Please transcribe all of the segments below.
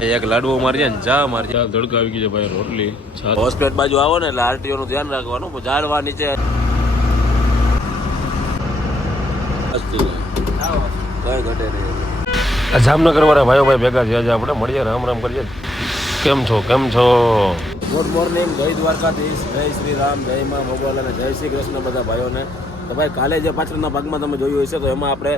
એક લાડવો મારી જાય ને ચા મારી જાય ધડકા આવી ગઈ છે ભાઈ રોટલી હોસ્પિટલ બાજુ આવો ને એટલે આરટીઓ નું ધ્યાન રાખવાનું ઝાડવા નીચે કઈ ઘટે નહીં. જામનગર વાળા ભાઈઓ ભાઈ ભેગા થયા છે આપણે મળીએ રામ રામ કરીએ. કેમ છો ગુડ મોર્નિંગ, જય દ્વારકાધીશ, જય શ્રી રામ, જય માં ભગવાન અને જય શ્રી કૃષ્ણ બધા ભાઈઓને. તો ભાઈ કાલે જે પાછળના ભાગમાં તમે જોયું હશે તો એમાં આપણે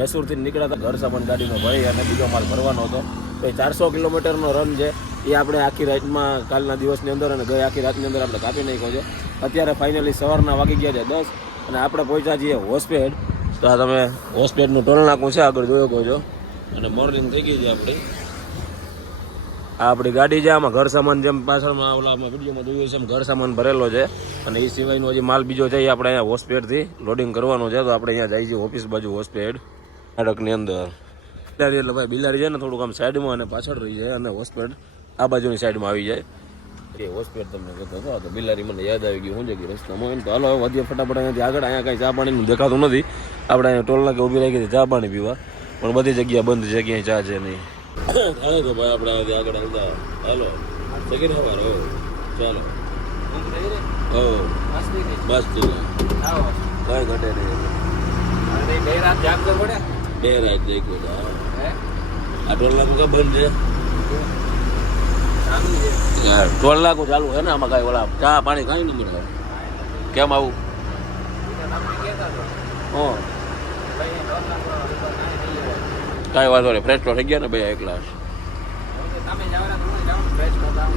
મૈસૂરથી નીકળ્યા હતા ઘર સામાન ગાડીનો ભાઈ અને બીજો માલ ભરવાનો હતો. તો એ 400 કિલોમીટરનો રન છે એ આપણે આખી રાતમાં કાલના દિવસની અંદર અને ગઈ આખી રાતની અંદર આપણે કાપી નાખ્યો છે. અત્યારે ફાઇનલી સવારના વાગી ગયા છે 10 અને આપણે પહોંચ્યા છીએ હોસ્પેડ. તો આ તમે હોસ્પેડનું ટોલ નાકું છે આગળ જોયો કહો છો અને મોર્નિંગ થઈ ગઈ છે આપણી. આ આપણી ગાડી છે, આમાં ઘર સામાન જેમ પાછળમાં ઓલામાં વિડીયોમાં જોયું છે એમ ઘર સામાન ભરેલો છે અને એ સિવાયનો હજી માલ બીજો છે એ આપણે અહીંયા હોસ્પેડથી લોડિંગ કરવાનું છે. તો આપણે અહીંયા જઈએ છીએ ઓફિસ બાજુ હોસ્પેડ નાટકની અંદર. બિલાડી એટલે ભાઈ બિલાડી છે ને થોડુંક આમ સાઈડમાં અને પાછળ રહી જાય અને હોસ્પેડ આ બાજુની સાઈડમાં આવી જાય. એ હોસ્પેડ તમને કહેતો હતો તો બિલાડી મને યાદ આવી ગયું શું છે કે રસ્તામાં એમ. તો હાલો વધીએ ફટાફટ અહીંયાથી આગળ. અહીંયા કાંઈ ચા પાણીનું દેખાતું નથી. આપણે અહીંયા ટોલ નાકે ઊભી રાખી ચા પાણી પીવા, પણ બધી જગ્યા બંધ છે, ક્યાંય ચા છે નહીં. ચાલો તો ભાઈ આપણે આગળ આવતા હાલો સગીર સવાર હો ચાલો હો બસ કઈ ઘટે નહીં. બે રાત જાગ્યો આ ટોલ નાકું કા બંધ છે? ટોલ નાકું ચાલુ છે ને આમાં કાંઈ ઓલા ચા પાણી કાંઈ નહીં મળે. કેમ આવું? કાંઈ વાંધો નહીં, ફ્રેશ તો થઈ ગયા ને ભાઈ એક ગ્લાસ.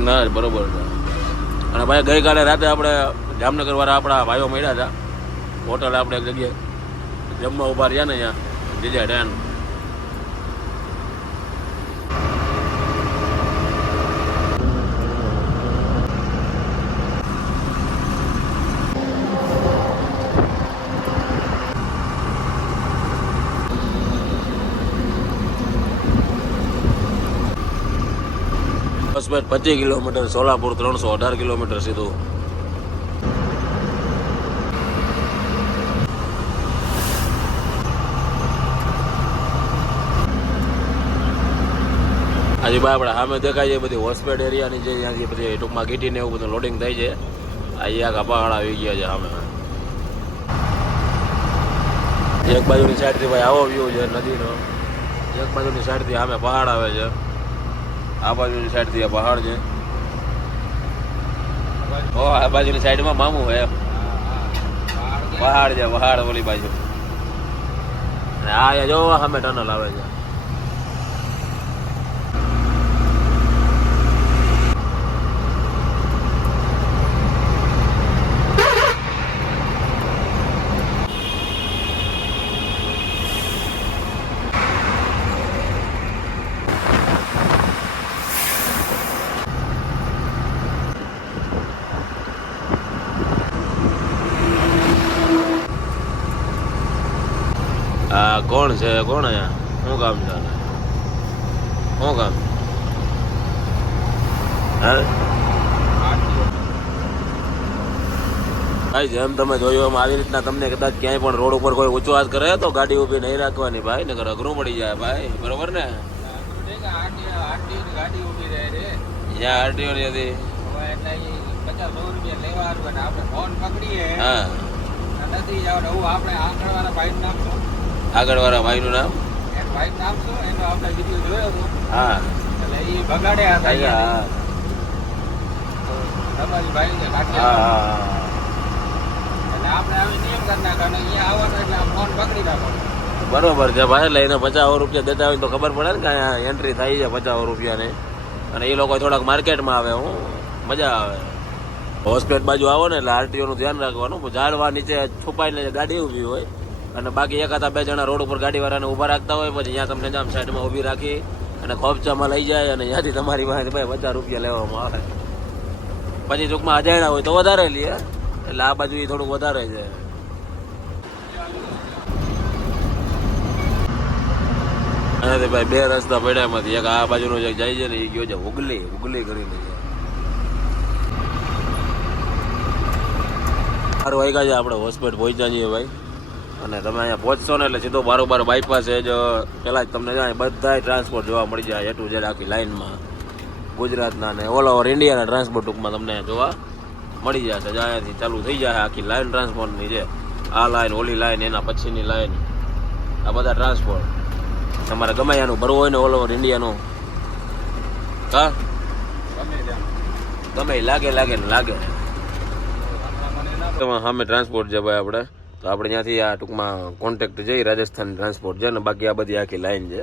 ના બરોબર છે. અને ભાઈ ગઈકાલે રાતે આપણે જામનગર વાળા આપણા ભાઈઓ મળ્યા હતા હોટલ. આપણે એક જગ્યાએ જમવા ઉભા રહ્યા ને અહીંયા જીજા ડેન. હોસ્પેડ 25 કિલોમીટર, સોલાપુર 318 કિલોમીટર સીધું. આજે ભાઈ આપણે સામે દેખાય છે બધી હોસ્પેડ એરિયાની જે ત્યાંથી બધી ટૂંકમાં ગીટી ને એવું બધું લોડિંગ થાય છે. આ આખા પહાડ આવી ગયા છે સામે. એક બાજુની સાઈડથી ભાઈ આવો વ્યૂ છે નદીનો, એક બાજુની સાઈડથી સામે પહાડ આવે છે, આ બાજુની સાઈડથી આ પહાડ છે. ઓ આ બાજુની સાઈડમાં મામું હે પહાડ છે, પહાડ ઓલી બાજુ. અને આ જો સામે ટનલ આવે છે. આ કોણ છે? કોણ અહીંયા? શું કામ છે? શું કામ? હા ભાઈ જેમ તમે જોયું એમ આવી રીતના તમને કદાચ ક્યાંય પણ રોડ ઉપર કોઈ ઊંચો હાથ કરે તો ગાડી ઊભી નહીં રાખવાની ભાઈ, નકર અઘરું પડી જાય ભાઈ. બરોબર ને? જ્યાં આરટીઓ ની હતી હા આગળ વાળા ભાઈ નું નામ હા બરોબર છે ભાઈ. લઈને 50 રૂપિયા દેતા હોય તો ખબર પડે ને કે અહીંયા એન્ટ્રી થાય છે 50 રૂપિયાની. અને એ લોકો થોડાક માર્કેટમાં આવે, હું મજા આવે. હોસ્પેડ બાજુ આવો ને એટલે આરટીઓ નું ધ્યાન રાખવાનું. ઝાડવા નીચે છુપાઈને ગાડી ઊભી હોય અને બાકી એકાદા 2 જણા રોડ ઉપર ગાડી વાળાને ઊભા રાખતા હોય. પછી અહીંયા તમને આમ સાઈડમાં ઊભી રાખી અને ખોપચામાં લઈ જાય અને ત્યાંથી તમારી પાસે ભાઈ 50 રૂપિયા લેવામાં આવે. પછી ટૂંકમાં અજાણ્યા હોય તો વધારે લે, એટલે આ બાજુ એ થોડુંક વધારે છે. અને ભાઈ 2 રસ્તા પડ્યા એમાંથી એક આ બાજુનો જે જાય છે ને એ ગયો છે ઉગલી કરીને છે. 4 વાગ્યા છે આપણે હોસ્પિટલ પહોંચ્યા છીએ ભાઈ. અને તમે અહીંયા પહોંચશો ને એટલે સીધો બારોબાર બાયપાસ જ પહેલાં જ તમને જાય બધાય ટ્રાન્સપોર્ટ જોવા મળી જાય એટલું છે આખી લાઇનમાં ગુજરાતના ને ઓલ ઓવર ઇન્ડિયાના ટ્રાન્સપોર્ટ ટૂંકમાં તમને જોવા મળી જશે અહીંયાથી ચાલુ થઈ જાય આખી લાઇન ટ્રાન્સપોર્ટની છે આ લાઇન ઓલી લાઇન એના પછીની લાઇન આ બધા ટ્રાન્સપોર્ટ તમારે ગમે ત્યાંનું ભરવું હોય ને ઓલ ઓવર ઇન્ડિયાનું હા ગમે લાગે લાગે ને લાગે સામે ટ્રાન્સપોર્ટ છે ભાઈ આપણે તો આપણે ત્યાંથી આ ટૂંકમાં કોન્ટેક્ટ જઈ રાજસ્થાન ટ્રાન્સપોર્ટ છે ને બાકી આ બધી આખી લાઈન છે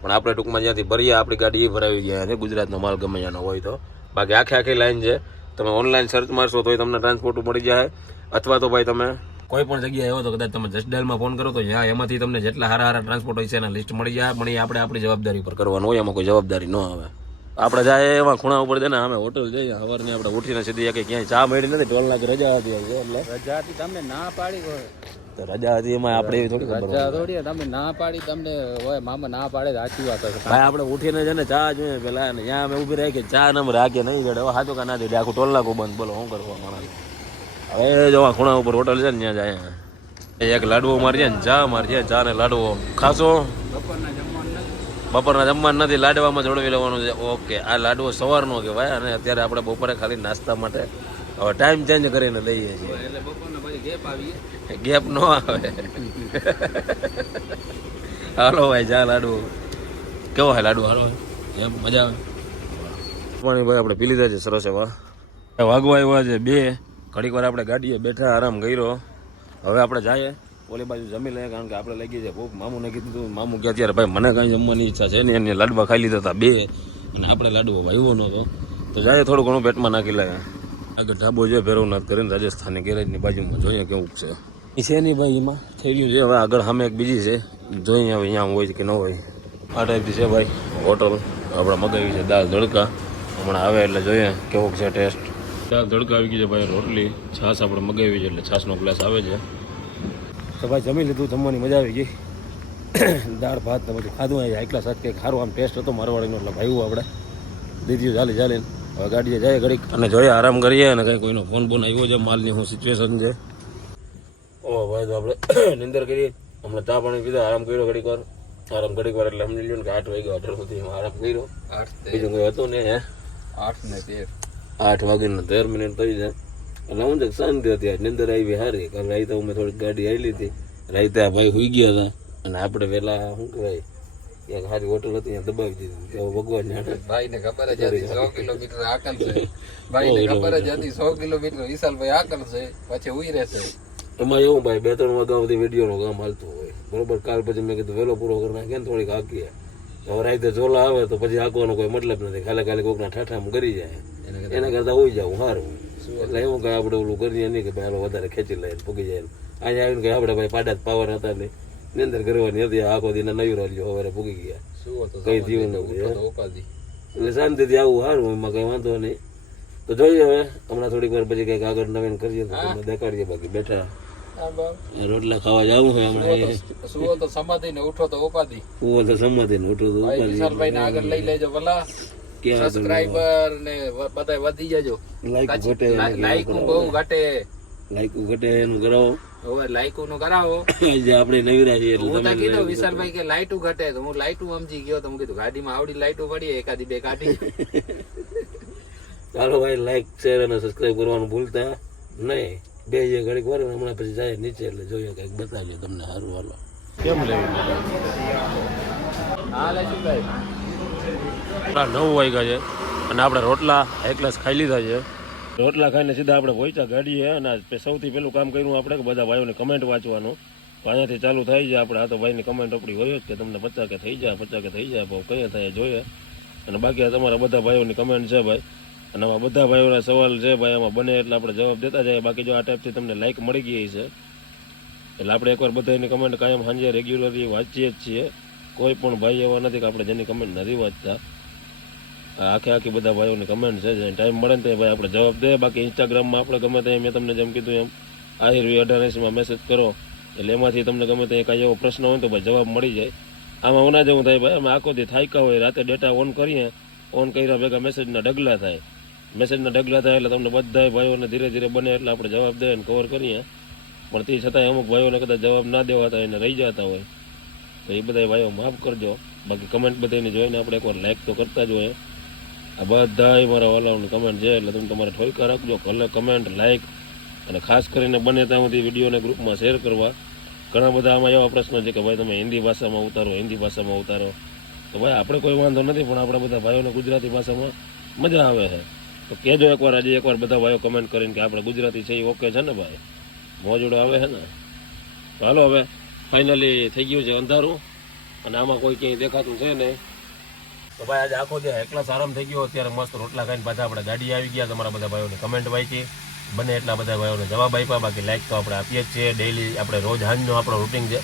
પણ આપણે ટૂંકમાં જ્યાંથી ભરીએ આપણી ગાડી એ ભરાવી ગયા છે ગુજરાતનો માલ ગમે ત્યાંનો હોય તો બાકી આખી લાઈન છે તમે ઓનલાઈન સર્ચ મારશો તો તમને ટ્રાન્સપોર્ટ મળી જાય અથવા તો ભાઈ તમે કોઈ પણ જગ્યાએ આવ્યો તો કદાચ તમે જસ્ટ ડાયલમાં ફોન કરો તો ત્યાં એમાંથી તમને જેટલા સારા ટ્રાન્સપોર્ટ હોય છે એના લિસ્ટ મળી જાય પણ એ આપણે આપણી જવાબદારી પર કરવાનું હોય એમાં કોઈ જવાબદારી ન આવે આપણે જાય એમાં ખૂણા ઉપર છે ને અમે હોટલ જઈએ સવારની આપણે ઉઠીને સીધી કે ક્યાંય ચા મળી નથી ટોલ નાક રજા હતી એટલે રજા હતી તમને ના પાડી હોય તો રજા હતી એમાં આપણે એવી થોડી રજા થોડી તમે ના પાડી તમને હોય મામા ના પાડે સાચી વાત હશે ભાઈ આપણે ઉઠીને છે ને ચા જોઈએ પેલા ને ત્યાં અમે ઊભી રાખીએ ચા નંબર રાખીએ નહીં ગળે હવે સાચું કા ના દે આખું ટોલ નાકું બંધ બોલો શું કરવા માણસ હવે જો ખૂણા ઉપર હોટલ છે ને ત્યાં જાય એક લાડવો મારીએ ને ચા મારીએ ચા ને લાડવો ખાસો બપોરના જમવાનું નથી લાડવામાં જોડવી લેવાનું છે ઓકે આ લાડવો સવારનો કહેવાય અને અત્યારે આપણે બપોરે ખાલી નાસ્તા માટે હવે ટાઈમ ચેન્જ કરીને લઈએ છીએ એટલે બપોરના પછી ગેપ આવીએ ગેપ ન આવે હાલો ભાઈ ચા લાડવો કેવો હોય લાડવો હાલો એમ મજા આવે પાણી ભાઈ આપણે પી લીધા છે સરસ એવા વાગવા આવ્યા છે 2 ઘડીક વાર આપણે ગાડીએ બેઠા આરામ કર્યો હવે આપણે જઈએ ઓલી બાજુ જમી લઈએ કારણ કે આપણે લાગી છે ભૂખ મામુને કીધું હતું મામુ ગયા ત્યારે ભાઈ મને કાંઈ જમવાની ઈચ્છા છે ને એને લાડવા ખાઈ લીધા હતા 2 અને આપણે લાડવો વાવ્યો નહોતો તો જાય થોડું ઘણું પેટમાં નાખી લે આગળ ઢાબો છે ભેરવનાથ કરીને રાજસ્થાની ગેરેજની બાજુમાં જોઈએ કેવું છે એ છે નહીં ભાઈ એમાં થઈ ગયું છે હવે આગળ સામે એક બીજી છે જોઈએ હવે અહીંયા હોય કે ન હોય આ ટાઈપથી છે ભાઈ હોટલ આપણે મગાવી છે દાળ ધડકા હમણાં આવે એટલે જોઈએ કેવું છે ટેસ્ટ દાળ ધડકા આવી ગઈ છે ભાઈ રોટલી છાશ આપણે મગાવી છે એટલે છાશનો ગ્લાસ આવે છે તો ભાઈ જમી લીધું જમવાની મજા આવી ગઈ દાળ ભાત ને બધું ખાધું અહીંયા એકલા સાથે કંઈક સારું આમ ટેસ્ટ હતો મારવાડીનો એટલે ભાઈવું આપણે દીધી ચાલીને હવે ગાડીએ જાય ઘડીક અને જોઈએ આરામ કરીએ અને કંઈ કોઈનો ફોન બોન આવ્યો છે માલની શું સિચ્યુએશન છે ઓ ભાઈ તો આપણે નિંદર કરી હમણાં ચા પાણી પીધા આરામ કર્યો ઘડીક વાર એટલે સમજી લ્યો ને કે 8 વાગ્યા હોટલ સુધી આરામ કર્યો બીજું કોઈ હતું ને 8 ને 13 8 વાગીને 13 મિનિટ થઈ જાય એટલે હું તો શાંતિ હતી આજ નિંદર આવી સારી કારણ રાઈતે મેં થોડીક ગાડી આવી લીધી રાઈતે આ ભાઈ સુઈ ગયા હતા અને આપણે પેલા શું કહેવાય એક સારી હોટલ હતી ત્યાં દબાવી દીધી કે ભગવાન જાણે ભાઈને ખબર જ હતી 100 કિલોમીટર આકલ છે ભાઈને ખબર જ હતી 100 કિલોમીટર વિશાલભાઈ આકલ છે પછી ઉઈ રહેશે એમાં એવું ભાઈ 2-3 વાગ્યા સુધી વિડીયોનું કામ હાલતું હોય બરોબર કાલ પછી મેં કીધું વહેલો પૂરો કરી નાખીએ ને થોડીક હાકીએ હવે રાઈતે ઝોલા આવે તો પછી હાંકવાનો કોઈ મતલબ નથી ખાલી કોઈકના ઠાઠામાં કરી જાય એના કરતાં હોઈ જવું સારું એટલે એવું કઈ આપણે ઓલું કરીએ નહીં કે ભાઈ હાલો વધારે ખેંચી લઈએ પૂગી જાય અહીંયા આવીને કઈ આપણે ભાઈ પાડા પાવર હતા ને નિંદર કરવાની હતી આખો દિન નવી રહ્યો હવે પૂગી ગયા કઈ જીવન એટલે શાંતિથી આવું સારું એમાં કઈ વાંધો નહીં તો જોઈએ હવે હમણાં થોડીક વાર પછી કઈક આગળ નવીન કરીએ તો તમને દેખાડીએ બાકી બેઠા રોટલા ખાવા જવું હોય હમણાં સુવો તો સમાધિ ને ઉઠો તો ઉપાધિ સુવો તો સમાધિ ને ઉઠો તો ઉપાધિ વિશાલભાઈ ને આગળ લઈ લેજો ભલા સબસ્ક્રાઇબર ને બધા વધી જજો લાઈક ઘટે લાઈક ઘટે એનું કરાવો હવે લાઈક નું કરાવો જે આપણે નવીરા છીએ એટલે હું તો કીધું વિશાલભાઈ કે લાઈટું ઘટે તો હું લાઈટું સમજી ગયો તો હું કીધું ગાડીમાં આવડી લાઈટું પડી એકાદી 2 કાઢી ચાલો ભાઈ લાઈક શેર અને સબસ્ક્રાઇબ કરવાનું ભૂલતા નહીં બે ઘડીક વાર હમણાં પછી જાય નીચે એટલે જોઈએ કંઈક બતાવીએ તમને સારું હાલો કેમ લેવું હા લાઈટુભાઈ 9 વાગ્યા છે અને આપણે રોટલા એક ગ્લાસ ખાઈ લીધા છે રોટલા ખાઈને સીધા આપણે પહોંચ્યા ગાડીએ અને સૌથી પહેલું કામ કર્યું આપણે કે બધા ભાઈઓને કમેન્ટ વાંચવાનું તો અહીંયાથી ચાલુ થઈ જાય આપણે આ તો ભાઈની કમેન્ટ આપણી હોય જ કે તમને 50 કે થઈ જાય 50 કે થઈ જાય ભાવ કયા થાય જોઈએ અને બાકી આ તમારા બધા ભાઈઓની કમેન્ટ છે ભાઈ અને આમાં બધા ભાઈઓના સવાલ છે ભાઈ આમાં બને એટલે આપણે જવાબ દેતા જાય બાકી જો આ ટાઈપથી તમને લાઈક મળી ગઈ છે એટલે આપણે એકવાર બધાની કમેન્ટ કાયમ સાંજે રેગ્યુલરલી વાંચીએ જ છીએ કોઈ પણ ભાઈ એવા નથી કે આપણે જેની કમેન્ટ નથી વાંચતા આખી બધા ભાઈઓની કમેન્ટ છે જે ટાઈમ મળે ને તો ભાઈ આપણે જવાબ દે બાકી ઇન્સ્ટાગ્રામમાં આપણે ગમે ત્યાં મેં તમને જેમ કીધું એમ આહિરવી 1880માં મેસેજ કરો એટલે એમાંથી તમને ગમે ત્યાં કાંઈ એવો પ્રશ્ન હોય તો ભાઈ જવાબ મળી જાય આમાં ઓના જેવું થાય ભાઈ અમે આખો દી થાક્યા હોય રાતે ડેટા ઓન કરીએ ઓન કર્યા ભેગા મેસેજના ડગલા થાય એટલે તમને બધા ભાઈઓને ધીરે ધીરે બને એટલે આપણે જવાબ દઈએ અને કવર કરીએ પણ તે છતાંય અમુક ભાઈઓને કદાચ જવાબ ના દેવાતા એને રહી જતા હોય તો એ બધા ભાઈઓ માફ કરજો. બાકી કમેન્ટ બધાને જોઈને આપણે એકવાર લાઈક તો કરતા જ હોય. આ બધા મારા વાલાઓની કમેન્ટ છે એટલે તમે તમારે ઠોકા રાખજો. ભલે કમેન્ટ, લાઈક અને ખાસ કરીને બને ત્યાં સુધી વિડીયોને ગ્રુપમાં શેર કરવા. ઘણા બધા આમાં એવા પ્રશ્નો છે કે ભાઈ તમે હિન્દી ભાષામાં ઉતારો, હિન્દી ભાષામાં ઉતારો. તો ભાઈ આપણે કોઈ વાંધો નથી, પણ આપણા બધા ભાઈઓને ગુજરાતી ભાષામાં મજા આવે છે. તો કહેજો એકવાર, આજે એકવાર બધા ભાઈઓ કમેન્ટ કરીને કે આપણે ગુજરાતી છે એ ઓકે છે ને ભાઈ, મોજોડો આવે છે ને. તો હાલો હવે ફાઇનલી થઈ ગયું છે અંધારું અને આમાં કોઈ ક્યાંય દેખાતું છે નહીં. તો ભાઈ આજે આખો જે એકલા આરામ થઈ ગયો. અત્યારે મસ્ત રોટલા ખાઈને પાછા આપણે ગાડી આવી ગયા. તમારા બધા ભાઈઓને કમેન્ટ વાંચી, બને એટલા બધા ભાઈઓને જવાબ આપ્યા. બાકી લાઈક તો આપણે આપીએ જ છીએ ડેઈલી. આપણે રોજ સાંજનો આપણો રૂટિન છે.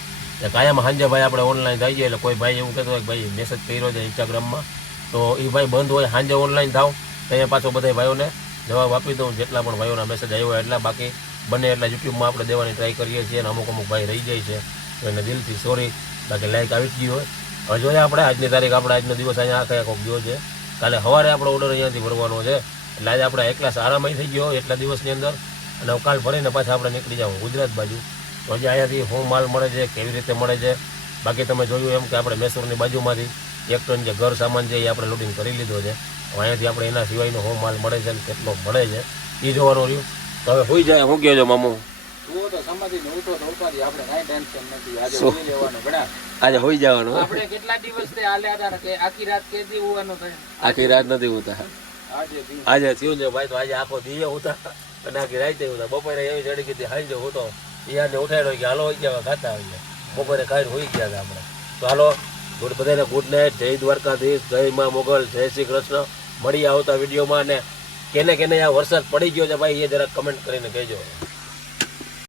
કાયમ સાંજે ભાઈ આપણે ઓનલાઈન થઈ જાય. એટલે કોઈ ભાઈ એવું કહેતો હોય કે ભાઈ મેસેજ કર્યો છે ઇન્સ્ટાગ્રામમાં, તો એ ભાઈ બંધ હોય, સાંજે ઓનલાઈન થાવ તો અહીંયા પાછો બધા ભાઈઓને જવાબ આપી દઉં. જેટલા પણ ભાઈઓના મેસેજ આવ્યો હોય એટલા. બાકી બને એટલા યુટ્યુબમાં આપણે દેવાની ટ્રાય કરીએ છીએ અને અમુક ભાઈ રહી જાય છે તો એને દિલથી સોરી. બાકી લાઈક આવી જ ગઈ હોય. હવે જોઈએ આપણે આજની તારીખ, આપણે આજનો દિવસ અહીંયા આખા કોક ગયો છે. કાલે સવારે આપણો ઓર્ડર અહીંયાથી ભરવાનો છે. એટલે આજે આપણે એકલા આરામય થઈ ગયો એટલા દિવસની અંદર. અને કાલ ભરીને પાછા આપણે નીકળી જાવ ગુજરાત બાજુ. તો હજી અહીંયાથી શું માલ મળે છે, કેવી રીતે મળે છે. બાકી તમે જોયું એમ કે આપણે મૈસૂરની બાજુમાંથી 1 ટન જે ઘર સામાન છે એ આપણે લોડિંગ કરી લીધો છે. અહીંયાથી આપણે એના સિવાયનો શું માલ મળે છે અને કેટલો મળે છે એ જોવાનું રહ્યું. તો હવે હોઈ જાય. શું કહો છો મામુ? આજે હોઈ જવાનું. આપણે કેટલા દિવસથી હાલ્યા હતા કે આખી રાત કેદી હોવાનું થાય? આખી રાત નથી હોતા. આજે થયું છે ભાઈ. તો આજે આખો દીએ હોતા અને આખી રાતે હોતા. બપોરે એવી ચડી ગઈ હાઈ હોતો યાને ઉઠાડ્યો કે હાલો હોઈ ગયા ખાતા આવીએ. બપોરે ખાઈને હોઈ ગયા હતા આપણે. તો હાલો બધાને ગુડ નાઇટ. જય દ્વારકાધીશ, જય મા મોગલ, જય શ્રી કૃષ્ણ. મળી આવતા વિડીયોમાં. અને કેને આ વરસાદ પડી ગયો છે ભાઈ એ જરાક કમેન્ટ કરીને કહેજો.